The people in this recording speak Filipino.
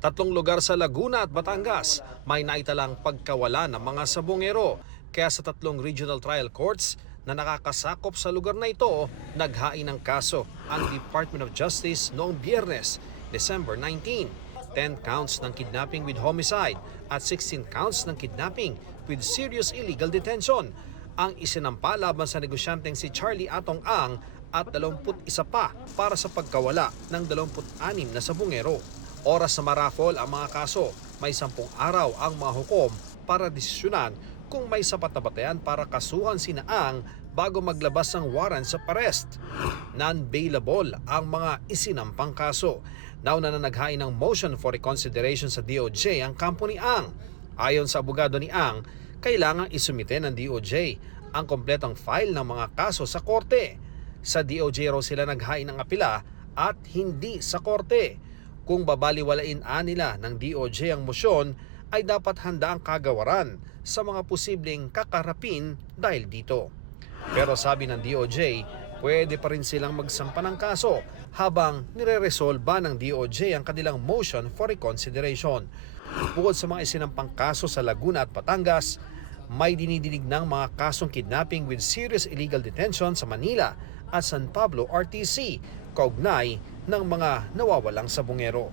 Tatlong lugar sa Laguna at Batangas may naitalang pagkawala ng mga sabongero. Kaya sa tatlong regional trial courts na nakakasakop sa lugar na ito, naghain ng kaso ang Department of Justice noong Biyernes, December 19. 10 counts ng kidnapping with homicide at 16 counts ng kidnapping with serious illegal detention ang isinampa laban sa negosyanteng si Charlie Atong Ang at 21 pa para sa pagkawala ng 26 na sabongero. Oras na marafol ang mga kaso, may 10 araw ang mga hukom para desisyonan kung may sapat na batayan para kasuhan sina Ang bago maglabas ng warrant sa arrest. Non-bailable ang mga isinampang kaso. Nauna na naghain ng motion for reconsideration sa DOJ ang kampo ni Ang. Ayon sa abogado ni Ang, kailangang isumite ng DOJ ang kompletong file ng mga kaso sa korte. Sa DOJ raw sila naghain ng apela at hindi sa korte. Kung babaliwalain nila ng DOJ ang motion, ay dapat handa ang kagawaran sa mga posibleng kakarapin dahil dito. Pero sabi ng DOJ, pwede pa rin silang magsampa ng kaso habang nire-resolba ng DOJ ang kanilang motion for reconsideration. Bukod sa mga isinampang kaso sa Laguna at Batangas, may dinidinig ng mga kasong kidnapping with serious illegal detention sa Manila at San Pablo RTC kaugnay ng mga nawawalang sabongero.